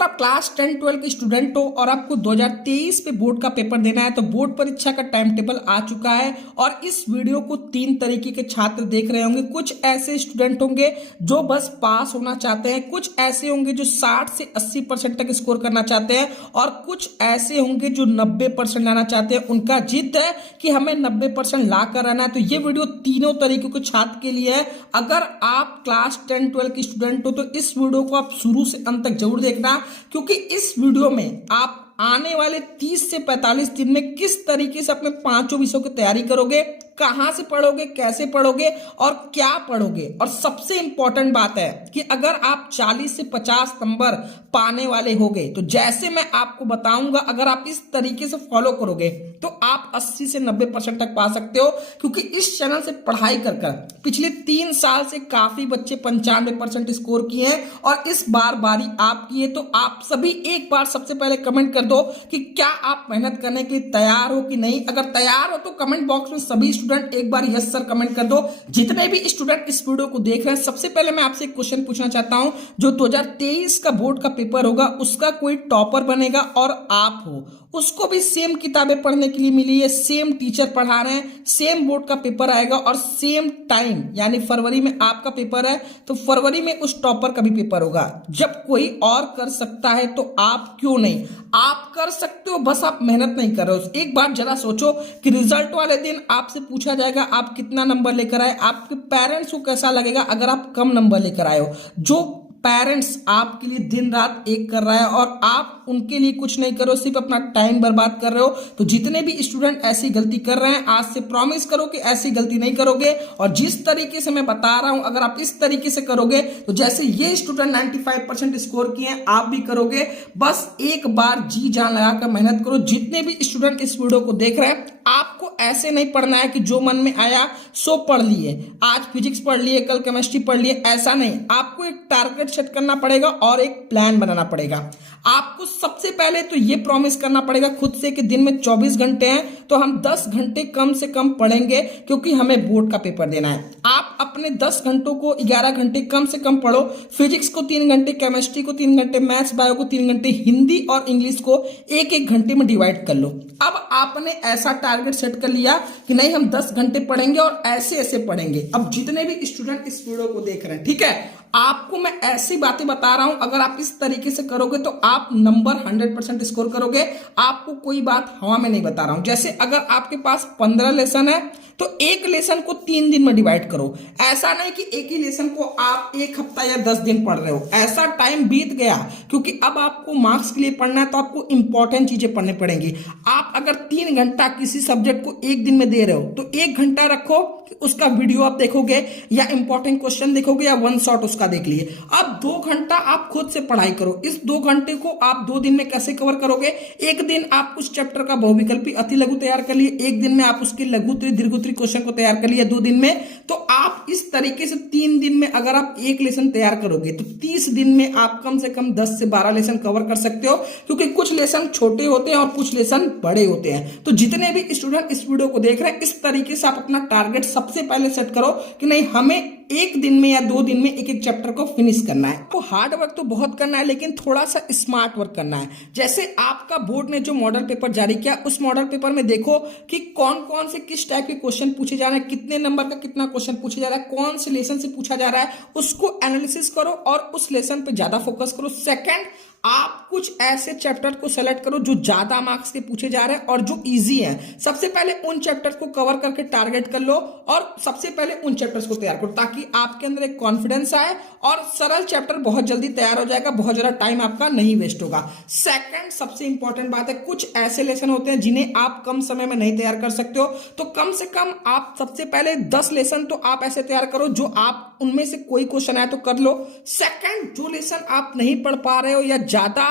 अगर आप क्लास 10-12 के स्टूडेंट हो और आपको 2023 पे बोर्ड का पेपर देना है तो बोर्ड परीक्षा का टाइम टेबल आ चुका है और इस वीडियो को 3 तरीके के छात्र देख रहे होंगे। कुछ ऐसे स्टूडेंट होंगे जो बस पास होना चाहते हैं, कुछ ऐसे होंगे जो 60 से 80% तक स्कोर करना चाहते हैं और कुछ ऐसे होंगे जो 90% लाना चाहते हैं। उनका जिद है कि हमें 90% ला कर रहना है। तो ये वीडियो तीनों तरीकों के छात्र के लिए है। अगर आप क्लास 10-12 के स्टूडेंट हो तो इस वीडियो को आप शुरू से अंत तक जरूर देखना, क्योंकि इस वीडियो में आप आने वाले 30 से 45 दिन में किस तरीके से अपने पांचों विषयों की तैयारी करोगे, कहां से पढ़ोगे, कैसे पढ़ोगे और क्या पढ़ोगे। और सबसे इंपॉर्टेंट बात है कि अगर आप 40 से 50 नंबर पाने वाले होगे तो जैसे मैं आपको बताऊंगा, अगर आप इस तरीके से फॉलो करोगे तो आप 80 से 90% तक पा सकते हो। क्योंकि इस चैनल से पढ़ाई कर पिछले 3 साल से काफी बच्चे 95% स्कोर किए हैं और इस बार बारी आपकी है। तो आप सभी एक बार सबसे पहले कमेंट कर दो कि क्या आप मेहनत करने के लिए तैयार हो कि नहीं। अगर तैयार हो तो कमेंट बॉक्स में सभी स्टूडेंट एक बार यस सर कमेंट कर दो। जितने भी स्टूडेंट इस वीडियो को देख रहे हैं, सबसे पहले मैं आपसे एक क्वेश्चन पूछना चाहता हूं। जो 2023 का बोर्ड का पेपर होगा उसका कोई टॉपर बनेगा और आप हो, उसको भी सेम किताबें पढ़ने के लिए मिली है, सेम टीचर पढ़ा रहे हैं, सेम बोर्ड का पेपर आएगा और सेम टाइम, यानी फरवरी में आपका पेपर है तो फरवरी में उस टॉपर का भी पेपर होगा। जब कोई और कर सकता है तो आप क्यों नहीं। आप कर सकते हो, बस आप मेहनत नहीं कर रहे हो। एक बार जरा सोचो कि रिजल्ट वाले दिन आपसे पूछा जाएगा आप कितना नंबर लेकर आए, आपके पेरेंट्स को कैसा लगेगा अगर आप कम नंबर लेकर आए हो। जो पेरेंट्स आपके लिए दिन रात एक कर रहा है और आप उनके लिए कुछ नहीं करो, सिर्फ अपना टाइम बर्बाद कर रहे हो। तो जितने भी स्टूडेंट ऐसी गलती कर रहे हैं, आज से प्रॉमिस करो कि ऐसी गलती नहीं करोगे। और जिस तरीके से मैं बता रहा हूं, अगर आप इस तरीके से करोगे तो जैसे ये स्टूडेंट 95% स्कोर किए हैं आप भी करोगे। बस एक बार जी जान लगाकर मेहनत करो। जितने भी स्टूडेंट इस वीडियो को देख रहे हैं, आपको ऐसे नहीं पढ़ना है कि जो मन में आया सो पढ़ लिए, आज फिजिक्स पढ़ लिए, कल केमिस्ट्री पढ़ लिए, ऐसा नहीं। आपको एक टारगेट सेट करना पड़ेगा और एक प्लान बनाना पड़ेगा। आपको सबसे पहले तो ये प्रॉमिस करना पड़ेगा खुद से कि दिन में 24 घंटे हैं तो हम 10 घंटे कम से कम पढ़ेंगे, क्योंकि हमें बोर्ड का पेपर देना है। आप अपने 10 घंटों को 11 घंटे कम से कम पढ़ो। फिजिक्स को 3 घंटे, केमिस्ट्री को 3 घंटे, मैथ्स बायो को 3 घंटे, हिंदी और इंग्लिश को 1-1 घंटे में डिवाइड कर लो। अब आपने ऐसा टारगेट सेट कर लिया कि नहीं हम 10 घंटे पढ़ेंगे और ऐसे ऐसे पढ़ेंगे। अब जितने भी स्टूडेंट इस वीडियो को देख रहे हैं, ठीक है, आपको मैं ऐसी बातें बता रहा हूं, अगर आप इस तरीके से करोगे तो आप नंबर 100% स्कोर करोगे। आपको कोई बात हवा में नहीं बता रहा हूं। जैसे अगर आपके पास 15 लेसन है तो एक लेसन को 3 दिन में डिवाइड करो। ऐसा नहीं कि एक ही लेसन को आप 1 हफ्ता या 10 दिन पढ़ रहे हो, ऐसा टाइम बीत गया। क्योंकि अब आपको मार्क्स के लिए पढ़ना है तो आपको इंपॉर्टेंट चीजें पढ़नी पड़ेंगी। आप अगर 3 घंटा किसी सब्जेक्ट को एक दिन में दे रहे हो तो 1 घंटा रखो कि उसका वीडियो आप देखोगे या इंपॉर्टेंट क्वेश्चन देखोगे या वन शॉट उसका देख लिए। अब 2 घंटा आप खुद से पढ़ाई करो। इस 2 घंटे को आप 2 दिन में कैसे कवर करोगे। एक दिन आप उस चैप्टर का बहुविकल्पी अति लघु तैयार कर लिए, एक दिन में आप उसके लघु दीर्घ क्वेश्चन को तैयार कर लिया 2 दिन में। तो आप इस तरीके से 3 दिन में अगर आप एक लेसन तैयार करोगे तो 30 दिन में आप कम से कम 10 से 12 लेसन कवर कर सकते हो। क्योंकि कुछ लेसन छोटे होते हैं और कुछ लेसन बड़े होते हैं। तो जितने भी स्टूडेंट इस वीडियो को देख रहे हैं, इस तरीके से आप अपना टारगेट सबसे पहले सेट करो कि नहीं हमें 1 दिन में या 2 दिन में एक चैप्टर को फिनिश करना है। तो हार्ड वर्क तो बहुत करना है, लेकिन थोड़ा सा स्मार्ट वर्क करना है। जैसे आपका बोर्ड ने जो मॉडल पेपर जारी किया, उस मॉडल पेपर में देखो कि कौन कौन से किस टाइप के क्वेश्चन पूछे जा रहे हैं, कितने नंबर का कितना क्वेश्चन पूछा जा रहा है, कौन से लेसन से पूछा जा रहा है, उसको एनालिसिस करो और उस लेसन पे ज्यादा फोकस करो। सेकंड, आप कुछ ऐसे चैप्टर को सेलेक्ट करो जो ज्यादा मार्क्स के पूछे जा रहे हैं और जो इजी है। सबसे पहले उन चैप्टर्स को कवर करके टारगेट कर लो और सबसे पहले उन चैप्टर्स को तैयार करो, ताकि आपके अंदर एक कॉन्फिडेंस आए और सरल चैप्टर बहुत जल्दी तैयार हो जाएगा, बहुत ज्यादा टाइम आपका नहीं वेस्ट होगा। सेकंड, सबसे इंपॉर्टेंट बात है, कुछ ऐसे लेसन होते हैं जिन्हें आप कम समय में नहीं तैयार कर सकते हो, तो कम से कम आप सबसे पहले 10 लेसन तो आप ऐसे तैयार करो जो आप उनमें से कोई क्वेश्चन आए तो कर लो। सेकंड, जो लेसन आप नहीं पढ़ पा रहे हो या ज्यादा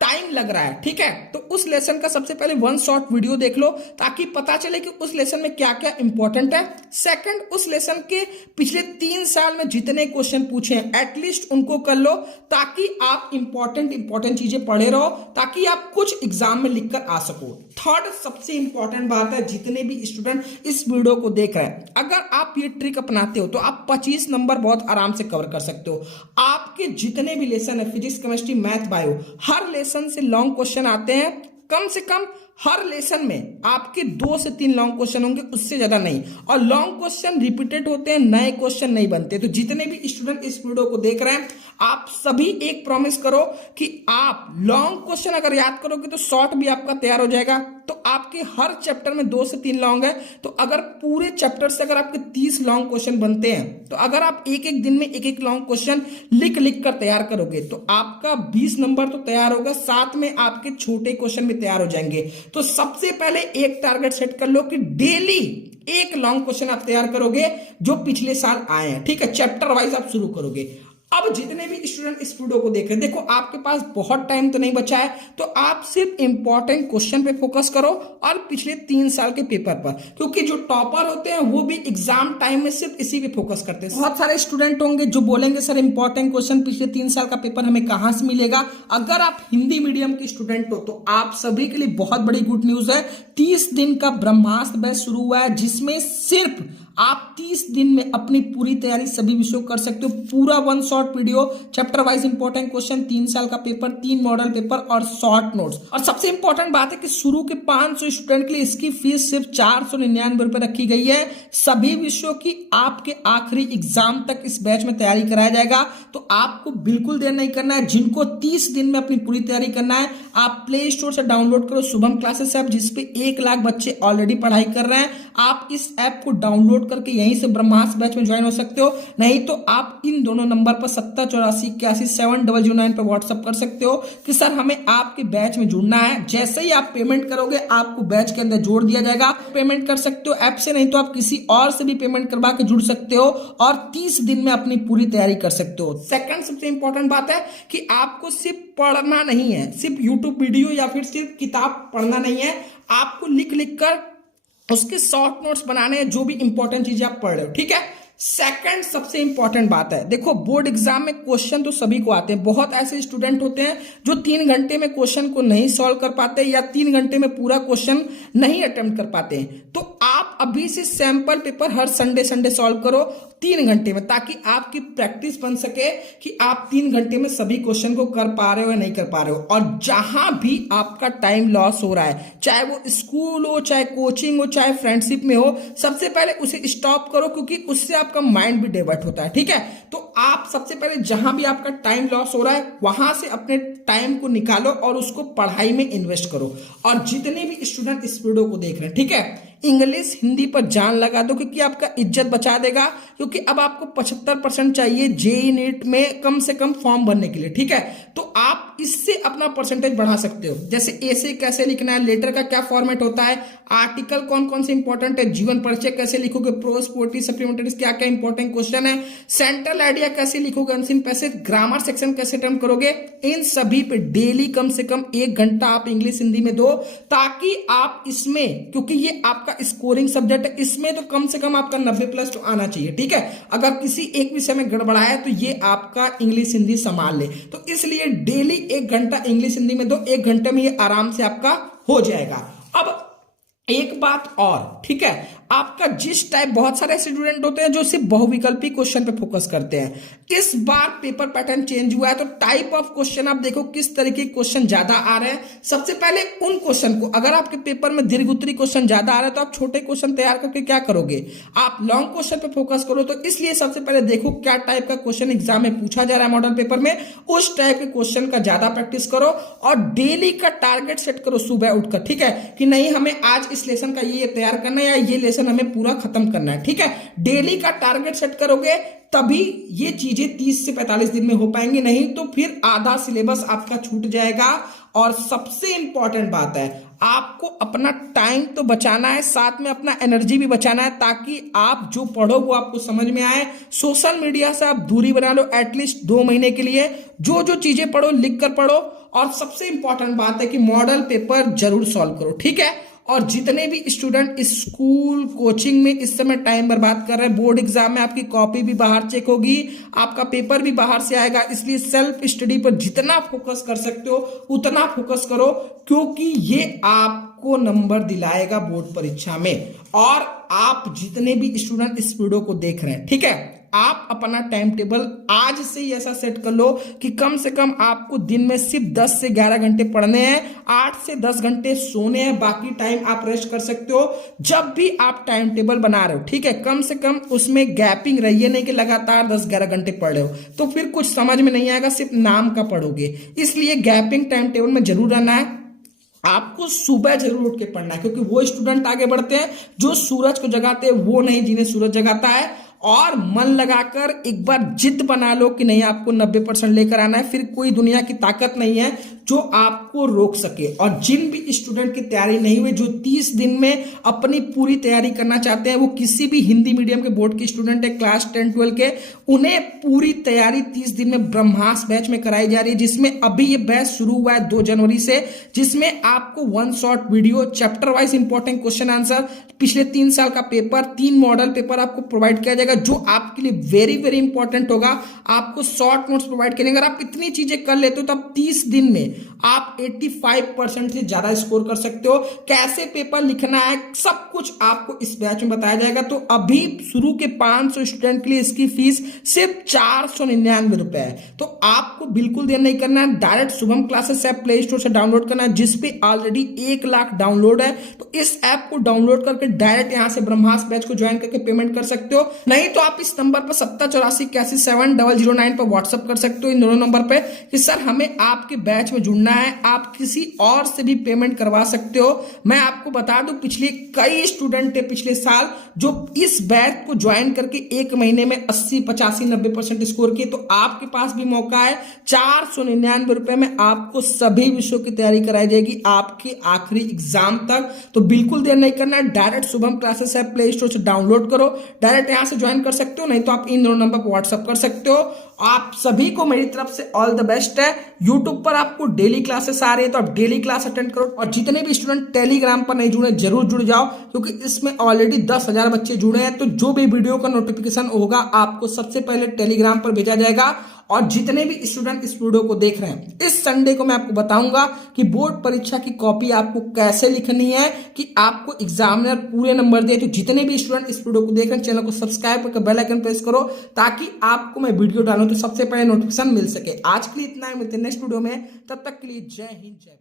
टाइम लग रहा है, ठीक है, तो उस लेसन का सबसे पहले वन शॉट वीडियो देख लो ताकि पता चले कि उस लेसन में क्या क्या इंपॉर्टेंट है। सेकंड, उस लेसन के पिछले 3 साल में जितने क्वेश्चन पूछे हैं एटलीस्ट उनको कर लो, ताकि आप इंपॉर्टेंट चीजें पढ़े रहो, ताकि आप कुछ एग्जाम में लिखकर आ सको। थर्ड, सबसे इंपॉर्टेंट बात है, जितने भी स्टूडेंट इस वीडियो को देख रहे हैं, अगर आप ये ट्रिक अपनाते हो तो आप 25 नंबर बहुत आराम से कवर कर सकते हो। आप आपके जितने भी लेसन है, फिजिक्स, केमिस्ट्री, मैथ, बायो, हर लेसन से लॉन्ग क्वेश्चन आते हैं। कम से कम हर लेसन में आपके 2 से 3 लॉन्ग क्वेश्चन होंगे, उससे ज्यादा नहीं। और लॉन्ग क्वेश्चन रिपीटेड होते हैं, नए क्वेश्चन नहीं बनते। तो जितने भी स्टूडेंट इस वीडियो को देख रहे हैं, आप सभी एक प्रॉमिस करो कि आप लॉन्ग क्वेश्चन अगर याद करोगे तो शॉर्ट भी आपका तैयार हो जाएगा। तो आपके हर चैप्टर में 2 से 3 लॉन्ग है, तो अगर पूरे चैप्टर से अगर आपके 30 लॉन्ग क्वेश्चन बनते हैं, तो अगर आप एक एक दिन में एक एक लॉन्ग क्वेश्चन लिख लिख कर तैयार करोगे तो आपका 20 नंबर तो तैयार होगा, साथ में आपके छोटे क्वेश्चन भी तैयार हो जाएंगे। तो सबसे पहले एक टारगेट सेट कर लो कि डेली एक लॉन्ग क्वेश्चन आप तैयार करोगे जो पिछले साल आए हैं, ठीक है। चैप्टर वाइज आप शुरू करोगे। अब जितने भी स्टूडेंट इस वीडियो को देख रहे हैं, देखो आपके पास बहुत टाइम तो नहीं बचा है, तो आप सिर्फ इंपॉर्टेंट क्वेश्चन पे फोकस करो और पिछले 3 साल के पेपर पर, क्योंकि जो टॉपर होते हैं वो भी एग्जाम टाइम में सिर्फ इसी पे फोकस करते हैं। बहुत सारे स्टूडेंट होंगे जो बोलेंगे सर इंपॉर्टेंट क्वेश्चन पिछले 3 साल का पेपर हमें कहां से मिलेगा। अगर आप हिंदी मीडियम के स्टूडेंट हो तो आप सभी के लिए बहुत बड़ी गुड न्यूज है। 30 दिन का ब्रह्मास्त्र बैच शुरू हुआ है, जिसमें सिर्फ आप 30 दिन में अपनी पूरी तैयारी सभी विषयों कर सकते हो। पूरा 1 short video, chapter wise important question, 3 साल का पेपर, 3 मॉडल पेपर और शॉर्ट नोट्स। और सबसे इंपॉर्टेंट बात है कि शुरू के 500 स्टूडेंट के लिए इसकी फीस सिर्फ 499 रुपए रखी गई है। सभी विषयों की आपके आखिरी एग्जाम तक इस बैच में तैयारी कराया जाएगा। तो आपको बिल्कुल देर नहीं करना है। जिनको 30 दिन में अपनी पूरी तैयारी करना है, आप प्ले स्टोर से डाउनलोड करो शुभम क्लासेस ऐप, जिसपे 1 लाख बच्चे ऑलरेडी पढ़ाई कर रहे हैं। आप इस ऐप को डाउनलोड करके यहीं से ब्रह्मास्त्र बैच में ज्वाइन हो सकते हो। नहीं तो आप इन दोनों नंबर पर 708481 पर व्हाट्सएप कर सकते हो कि सर हमें आपके बैच में जुड़ना है। जैसे ही आप पेमेंट करोगे आपको बैच के अंदर जोड़ दिया जाएगा। पेमेंट कर सकते हो ऐप से, नहीं तो आप किसी और से भी पेमेंट करवा के जुड़ सकते हो और 30 दिन में अपनी पूरी तैयारी कर सकते हो। सेकंड सबसे इंपॉर्टेंट बात है कि आपको सिर्फ पढ़ना नहीं है, सिर्फ यूट्यूब वीडियो या फिर सिर्फ किताब पढ़ना नहीं है, आपको लिख लिख कर उसके शॉर्ट नोट्स बनाने हैं, जो भी इंपॉर्टेंट चीजें आप पढ़ रहे हो, ठीक है। सेकंड सबसे इंपॉर्टेंट बात है, देखो बोर्ड एग्जाम में क्वेश्चन तो सभी को आते हैं। बहुत ऐसे स्टूडेंट होते हैं जो 3 घंटे में क्वेश्चन को नहीं सॉल्व कर पाते या 3 घंटे में पूरा क्वेश्चन नहीं अटेम्प्ट कर पाते हैं। तो आप अभी से सैंपल पेपर हर संडे सॉल्व करो 3 घंटे में, ताकि आपकी प्रैक्टिस बन सके कि आप 3 घंटे में सभी क्वेश्चन को कर पा रहे हो या नहीं कर पा रहे हो। और जहां भी आपका टाइम लॉस हो रहा है, चाहे वो स्कूल हो, चाहे कोचिंग हो, चाहे फ्रेंडशिप में हो, सबसे पहले उसे स्टॉप करो, क्योंकि उससे आपका माइंड भी डाइवर्ट होता है, ठीक है। तो आप सबसे पहले जहां भी आपका टाइम लॉस हो रहा है वहां से अपने टाइम को निकालो और उसको पढ़ाई में इन्वेस्ट करो। और जितने भी स्टूडेंट इस वीडियो को देख रहे हैं, ठीक है, इंग्लिश हिंदी पर जान लगा दो, क्योंकि आपका इज्जत बचा देगा। क्योंकि अब आपको 75% चाहिए जेईई नीट में कम से कम फॉर्म भरने के लिए, ठीक है। तो आप इससे अपना परसेंटेज बढ़ा सकते हो। जैसे ऐसे कैसे लिखना है, लेटर का क्या फॉर्मेट होता है, आर्टिकल कौन कौन से इंपॉर्टेंट है, जीवन परिचय कैसे लिखोगे, प्रोस, पोएट्री, सप्लीमेंट्रीज क्या क्या इंपॉर्टेंट क्वेश्चन है, सेंट्रल आइडिया कैसे लिखोगे, अनसीन पैसेज, ग्रामर सेक्शन कैसे अटेम्प्ट करोगे, इन सभी पे डेली कम से कम 1 घंटा आप इंग्लिश हिंदी में दो, ताकि आप इसमें, क्योंकि ये आपका स्कोरिंग सब्जेक्ट है, इसमें तो कम से कम आपका 90+ तो आना चाहिए, ठीक है। अगर किसी एक विषय में गड़बड़ा है तो ये आपका इंग्लिश हिंदी संभाल ले। तो इसलिए डेली 1 घंटा इंग्लिश हिंदी में दो, 1 घंटे में ये आराम से आपका हो जाएगा। अब एक बात और, ठीक है, आपका जिस टाइप, बहुत सारे ऐसे स्टूडेंट होते हैं जो सिर्फ बहुविकल्पी क्वेश्चन पे फोकस करते हैं। इस बार पेपर पैटर्न चेंज हुआ है, तो टाइप ऑफ क्वेश्चन आप देखो किस तरीके के क्वेश्चन ज्यादा आ रहे हैं। सबसे पहले उन क्वेश्चन को, अगर आपके पेपर में दीर्घ उत्तरी क्वेश्चन ज्यादा आ रहा है तो आप छोटे क्वेश्चन तैयार करके क्या करोगे, आप लॉन्ग क्वेश्चन पे फोकस करो। तो इसलिए सबसे पहले देखो क्या टाइप का क्वेश्चन एग्जाम में पूछा जा रहा है मॉडल पेपर में, उस टाइप के क्वेश्चन का ज्यादा प्रैक्टिस करो और डेली का टारगेट सेट करो सुबह उठकर, ठीक है, कि नहीं हमें आज इस लेसन का ये तैयार करना है या ये लेसन हमें पूरा खत्म करना है, ठीक है। डेली का टारगेट सेट करोगे तभी ये चीजें 30 से 45 दिन में हो पाएंगी, नहीं तो फिर आधा सिलेबस आपका छूट जाएगा। और सबसे इंपॉर्टेंट बात है, आपको अपना टाइम तो बचाना है, साथ में अपना एनर्जी भी बचाना है, ताकि आप जो पढ़ो वो आपको समझ में आए। सोशल मीडिया से आप दूरी बना लो एटलीस्ट 2 महीने के लिए। जो जो चीजें पढ़ो लिख कर पढ़ो। और सबसे इंपॉर्टेंट बात है कि मॉडल पेपर जरूर सॉल्व करो, ठीक है। और जितने भी स्टूडेंट स्कूल कोचिंग में इस समय टाइम बर्बाद कर रहे हैं, बोर्ड एग्जाम में आपकी कॉपी भी बाहर चेक होगी, आपका पेपर भी बाहर से आएगा, इसलिए सेल्फ स्टडी पर जितना फोकस कर सकते हो उतना फोकस करो, क्योंकि ये आपको नंबर दिलाएगा बोर्ड परीक्षा में। और आप जितने भी स्टूडेंट इस वीडियो को देख रहे हैं, ठीक है, आप अपना टाइम टेबल आज से ही ऐसा सेट कर लो कि कम से कम आपको दिन में सिर्फ 10 से 11 घंटे पढ़ने हैं, 8 से 10 घंटे सोने हैं, बाकी टाइम आप रेस्ट कर सकते हो। जब भी आप टाइम टेबल बना रहे हो, ठीक है, कम से कम उसमें गैपिंग रहिए नहीं कि लगातार 10-11 घंटे पढ़ रहे हो, तो फिर कुछ समझ में नहीं आएगा, सिर्फ नाम का पढ़ोगे। इसलिए गैपिंग टाइम टेबल में जरूर रहना है। आपको सुबह जरूर उठ के पढ़ना है, क्योंकि वो स्टूडेंट आगे बढ़ते हैं जो सूरज को जगाते हैं, वो नहीं जिन्हें सूरज जगाता है। और मन लगाकर एक बार जिद बना लो कि नहीं, आपको 90% लेकर आना है, फिर कोई दुनिया की ताकत नहीं है जो आपको रोक सके। और जिन भी स्टूडेंट की तैयारी नहीं हुई, जो 30 दिन में अपनी पूरी तैयारी करना चाहते हैं, वो किसी भी हिंदी मीडियम के बोर्ड के स्टूडेंट है, क्लास 10-12 के, उन्हें पूरी तैयारी 30 दिन में ब्रह्मास बैच में कराई जा रही है, जिसमें अभी ये बैच शुरू हुआ है 2 जनवरी से, जिसमें आपको 1 short video, chapter wise important question answer, पिछले 3 साल का पेपर, 3 मॉडल पेपर आपको प्रोवाइड किया जाएगा, जो आपके लिए वेरी वेरी इंपॉर्टेंट होगा। आपको शॉर्ट नोट्स प्रोवाइड करेंगे। अगर आप इतनी चीजें कर लेते हो तो आप 30 दिन में आप 85% से ज्यादा स्कोर कर सकते हो। कैसे पेपर लिखना है, सब कुछ आपको इस बैच में बताया जाएगा। तो अभी शुरू के 500 स्टूडेंट के लिए इसकी फीस सिर्फ 499 रुपए है। तो आपको बिल्कुल देर नहीं करना है, direct Shubham classes app play store से डाउनलोड करना है, जिसपे ऑलरेडी 1 लाख डाउनलोड है। तो इस ऐप को डाउनलोड करके डायरेक्ट यहां से ब्रह्मास्त्र बैच को ज्वाइन करके पेमेंट कर सकते हो। नहीं तो आप इस नंबर पर 7084870009 पर व्हाट्सएप कर सकते हो, इन दोनों नंबर पे, कि सर हमें आपके बैच में जुड़ना है। आप किसी और से भी पेमेंट करवा सकते हो। मैं आपको बता दूं, पिछले कई स्टूडेंट थे पिछले साल जो इस बैच को ज्वाइन करके 1 महीने में 80, 85, 90% स्कोर किए। तो आपके पास भी मौका है। 499 रुपए में आपको सभी विषयों की तैयारी कराई जाएगी आपके आखिरी एग्जाम तक। तो बिल्कुल देर नहीं करना है, direct Shubham classes app play store से डाउनलोड करो, डायरेक्ट यहां से ज्वाइन कर सकते हो। नहीं तो आप इन दोनों नंबर पर व्हाट्सएप कर सकते हो। आप सभी को मेरी तरफ से ऑल द बेस्ट है। यूट्यूब पर आपको डेली क्लासेस आ रही है, तो आप डेली क्लास अटेंड करो। और जितने भी स्टूडेंट टेलीग्राम पर नहीं जुड़े, जरूर जुड़ जाओ, क्योंकि इसमें ऑलरेडी 10,000 बच्चे जुड़े हैं। तो जो भी वीडियो का नोटिफिकेशन होगा आपको सबसे पहले टेलीग्राम पर भेजा जाएगा। और जितने भी स्टूडेंट इस वीडियो को देख रहे हैं, इस संडे को मैं आपको बताऊंगा कि बोर्ड परीक्षा की कॉपी आपको कैसे लिखनी है, कि आपको एग्जामिनर पूरे नंबर दे। तो जितने भी स्टूडेंट इस वीडियो को देख रहे हैं, चैनल को सब्सक्राइब करके बेल आइकन प्रेस करो, ताकि आपको मैं वीडियो डालूं तो सबसे पहले नोटिफिकेशन मिल सके। आज के लिए इतना ही, मिलते हैं नेक्स्ट वीडियो में। तब तक के लिए जय हिंद, जय भारत।